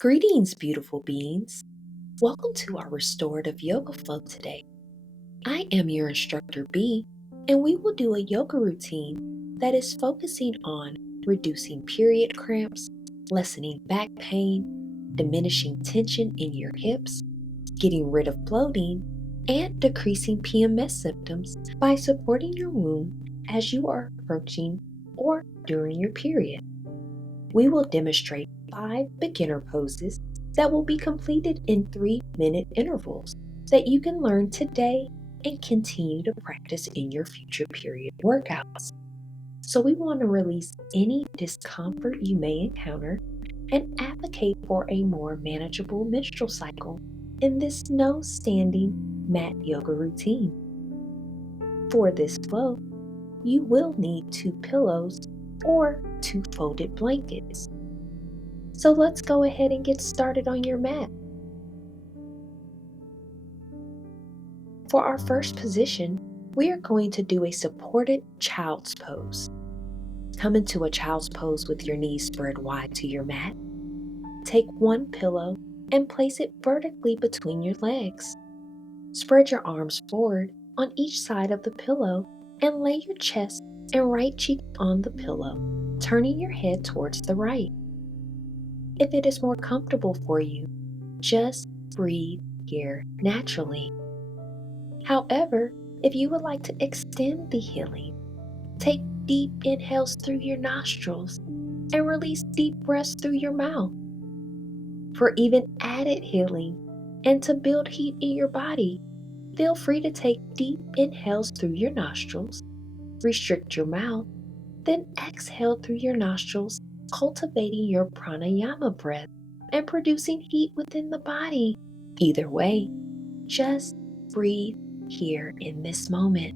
Greetings, beautiful beings. Welcome to our restorative yoga flow today. I am your instructor B, and we will do a yoga routine that is focusing on reducing period cramps, lessening back pain, diminishing tension in your hips, getting rid of bloating, and decreasing PMS symptoms by supporting your womb as you are approaching or during your period. We will demonstrate 5 beginner poses that will be completed in 3-minute intervals that you can learn today and continue to practice in your future period workouts. So we want to release any discomfort you may encounter and advocate for a more manageable menstrual cycle in this no standing mat yoga routine. For this flow, you will need 2 pillows or 2 folded blankets. So let's go ahead and get started on your mat. For our first position, we are going to do a supported child's pose. Come into a child's pose with your knees spread wide to your mat. Take 1 pillow and place it vertically between your legs. Spread your arms forward on each side of the pillow and lay your chest and right cheek on the pillow, turning your head towards the right. If it is more comfortable for you, just breathe here naturally. However, if you would like to extend the healing, take deep inhales through your nostrils and release deep breaths through your mouth. For even added healing and to build heat in your body, feel free to take deep inhales through your nostrils, restrict your mouth, then exhale through your nostrils, cultivating your pranayama breath and producing heat within the body. Either way, just breathe here in this moment.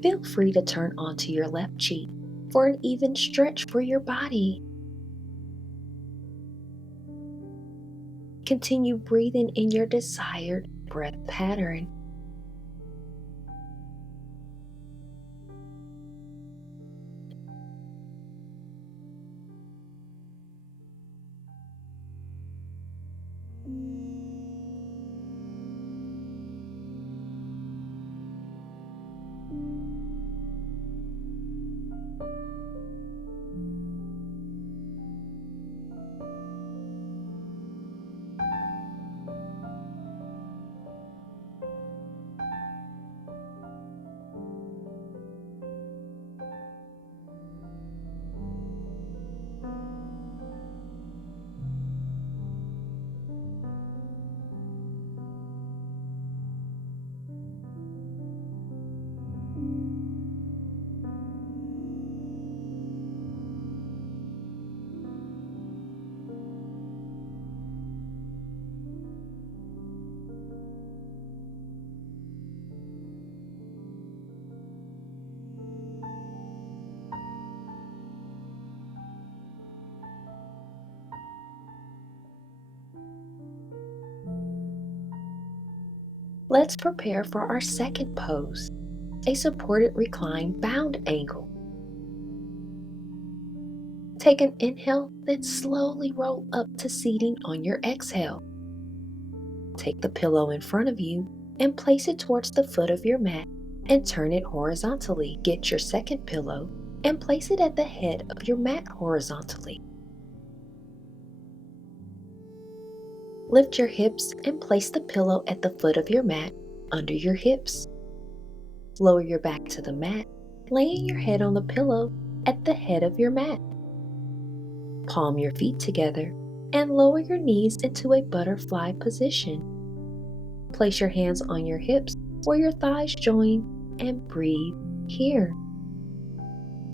Feel free to turn onto your left cheek for an even stretch for your body. Continue breathing in your desired breath pattern. Let's prepare for our second pose, a supported reclined bound angle. Take an inhale, then slowly roll up to seating on your exhale. Take the pillow in front of you and place it towards the foot of your mat and turn it horizontally. Get your second pillow and place it at the head of your mat horizontally. Lift your hips and place the pillow at the foot of your mat under your hips. Lower your back to the mat, laying your head on the pillow at the head of your mat. Palm your feet together and lower your knees into a butterfly position. Place your hands on your hips where your thighs join and breathe here.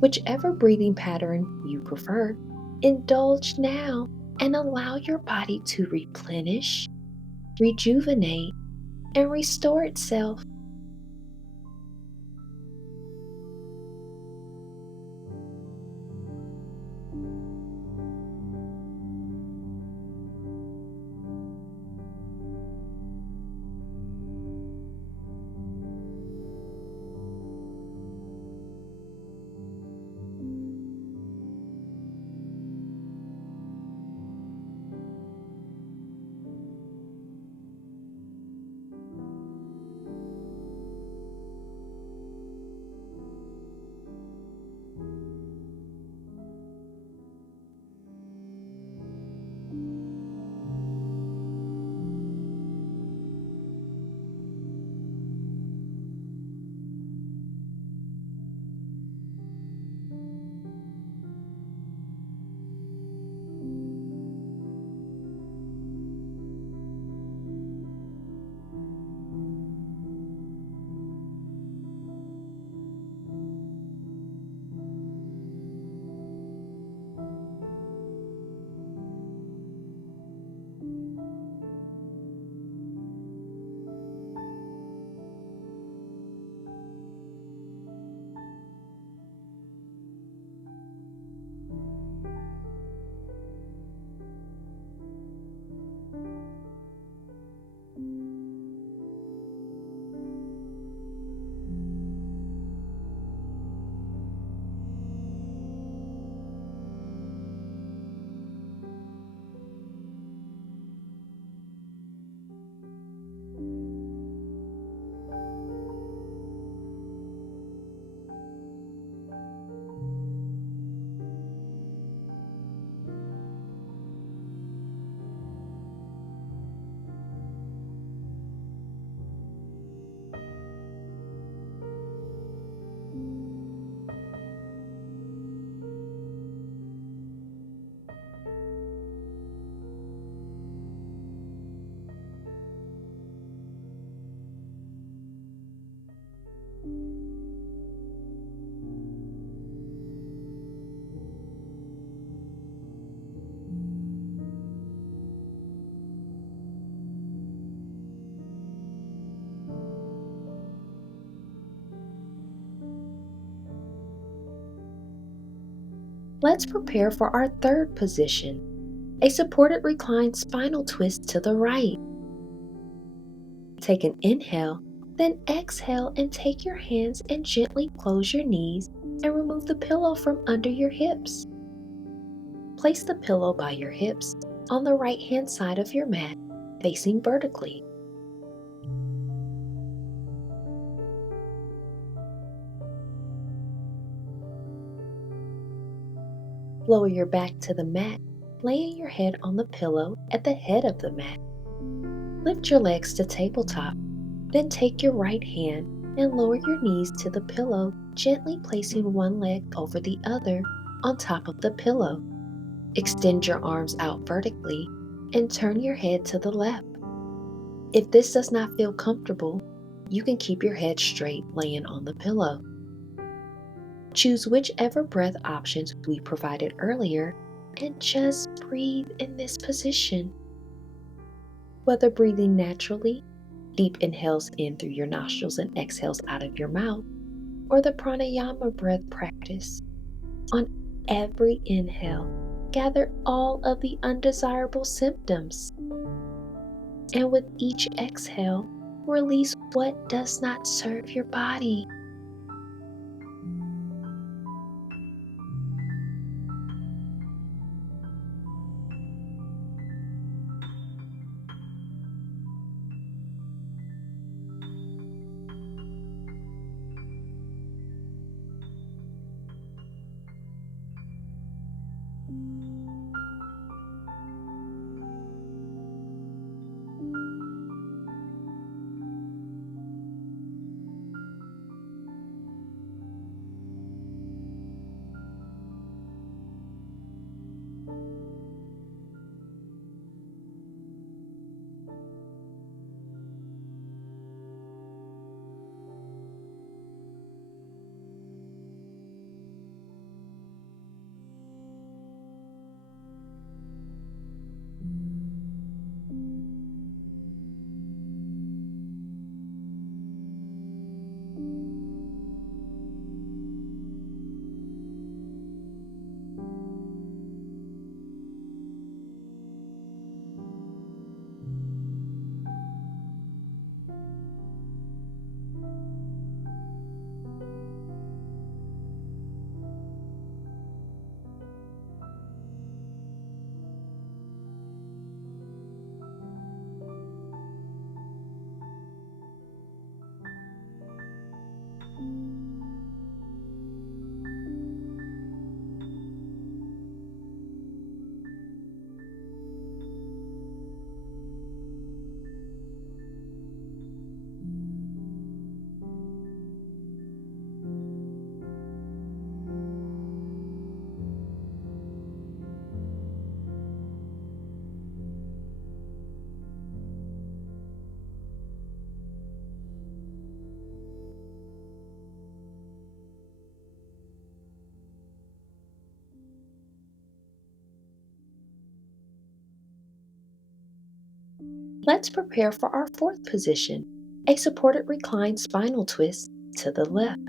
Whichever breathing pattern you prefer, indulge now and allow your body to replenish, rejuvenate, and restore itself. Let's prepare for our third position, a supported reclined spinal twist to the right. Take an inhale, then exhale and take your hands and gently close your knees and remove the pillow from under your hips. Place the pillow by your hips on the right-hand side of your mat, facing vertically. Lower your back to the mat, laying your head on the pillow at the head of the mat. Lift your legs to tabletop, then take your right hand and lower your knees to the pillow, gently placing one leg over the other on top of the pillow. Extend your arms out vertically and turn your head to the left. If this does not feel comfortable, you can keep your head straight laying on the pillow. Choose whichever breath options we provided earlier and just breathe in this position. Whether breathing naturally, deep inhales in through your nostrils and exhales out of your mouth, or the pranayama breath practice. On every inhale, gather all of the undesirable symptoms. And with each exhale, release what does not serve your body. Let's prepare for our fourth position, a supported reclined spinal twist to the left.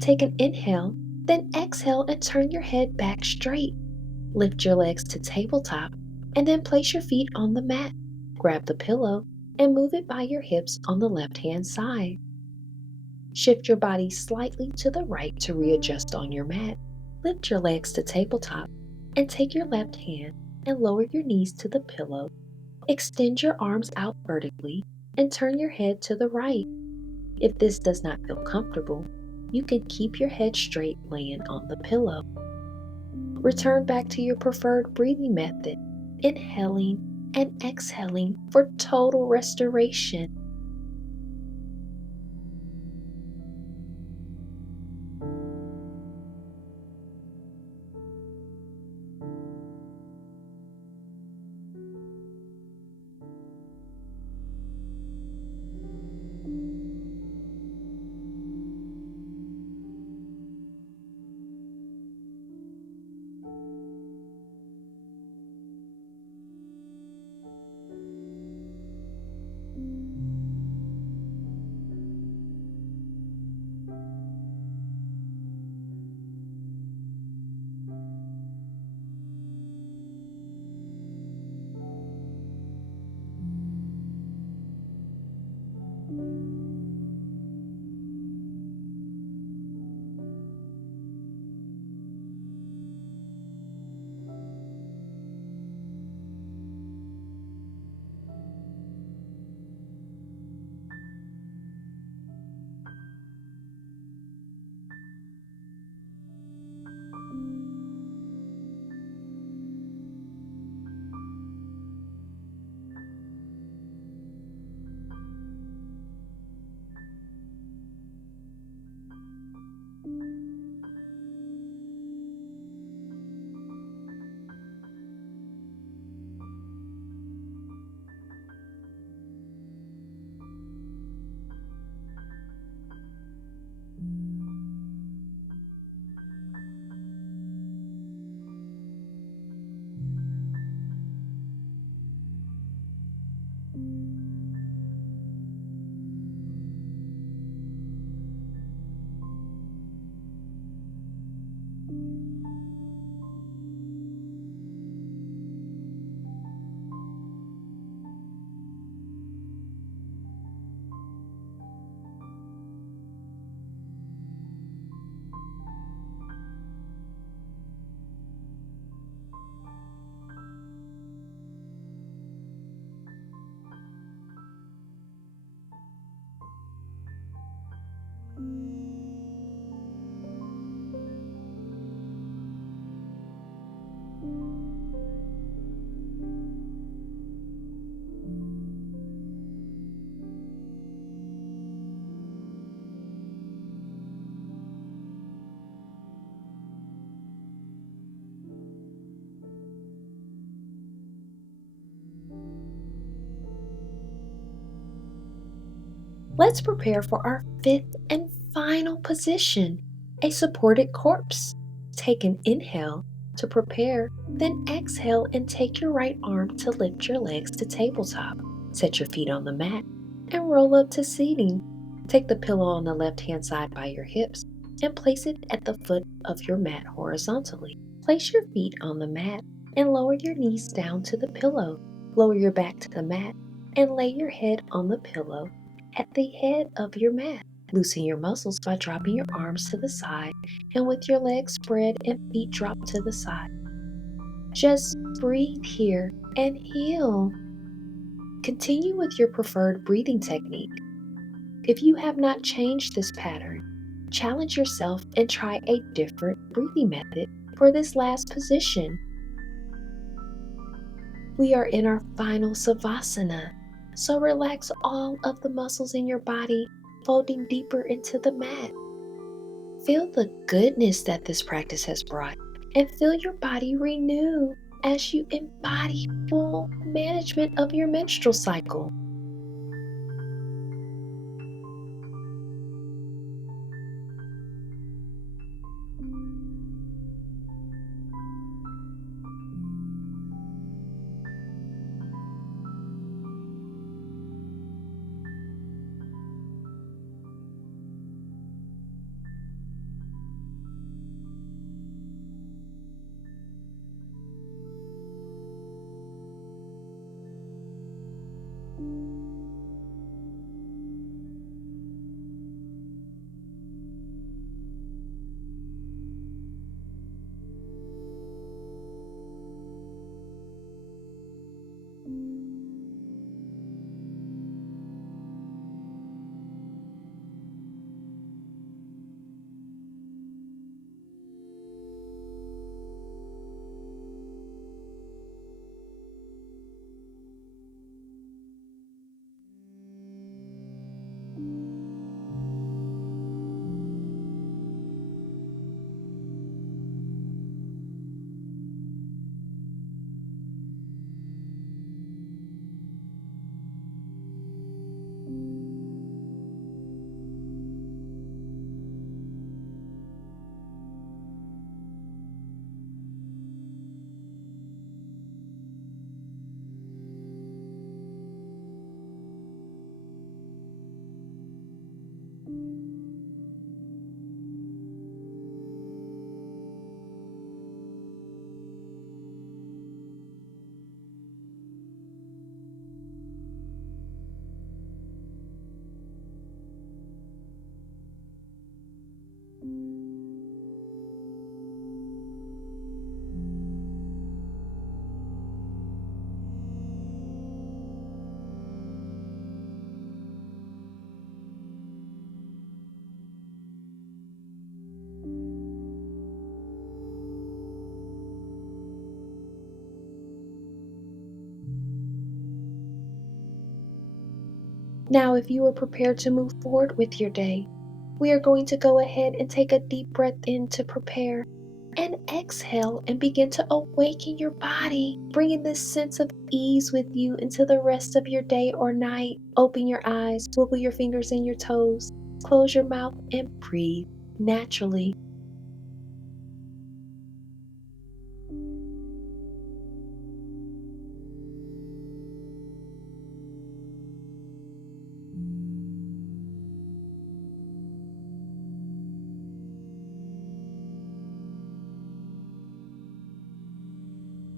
Take an inhale, then exhale and turn your head back straight. Lift your legs to tabletop and then place your feet on the mat. Grab the pillow and move it by your hips on the left-hand side. Shift your body slightly to the right to readjust on your mat. Lift your legs to tabletop and take your left hand and lower your knees to the pillow. Extend your arms out vertically and turn your head to the right. If this does not feel comfortable, you can keep your head straight laying on the pillow. Return back to your preferred breathing method, inhaling and exhaling for total restoration. Let's prepare for our fifth and final position, a supported corpse. Take an inhale to prepare, then exhale and take your right arm to lift your legs to tabletop. Set your feet on the mat and roll up to seating. Take the pillow on the left-hand side by your hips and place it at the foot of your mat horizontally. Place your feet on the mat and lower your knees down to the pillow. Lower your back to the mat and lay your head on the pillow at the head of your mat. Loosen your muscles by dropping your arms to the side and with your legs spread and feet dropped to the side. Just breathe here and heal. Continue with your preferred breathing technique. If you have not changed this pattern, challenge yourself and try a different breathing method for this last position. We are in our final Savasana, so relax all of the muscles in your body, folding deeper into the mat. Feel the goodness that this practice has brought and feel your body renew as you embody full management of your menstrual cycle. Now, if you are prepared to move forward with your day, we are going to go ahead and take a deep breath in to prepare and exhale and begin to awaken your body, bringing this sense of ease with you into the rest of your day or night. Open your eyes, wiggle your fingers and your toes, close your mouth, and breathe naturally.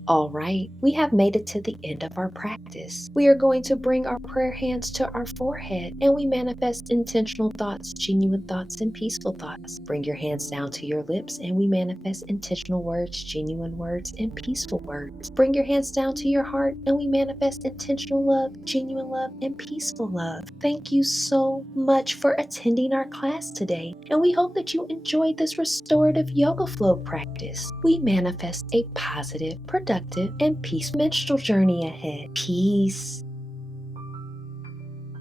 All right, we have made it to the end of our practice. We are going to bring our prayer hands to our forehead and we manifest intentional thoughts, genuine thoughts, and peaceful thoughts. Bring your hands down to your lips and we manifest intentional words, genuine words, and peaceful words. Bring your hands down to your heart and we manifest intentional love, genuine love, and peaceful love. Thank you so much for attending our class today, and we hope that you enjoyed this restorative yoga flow practice. We manifest a positive, productive, and peaceful menstrual journey ahead. Peace.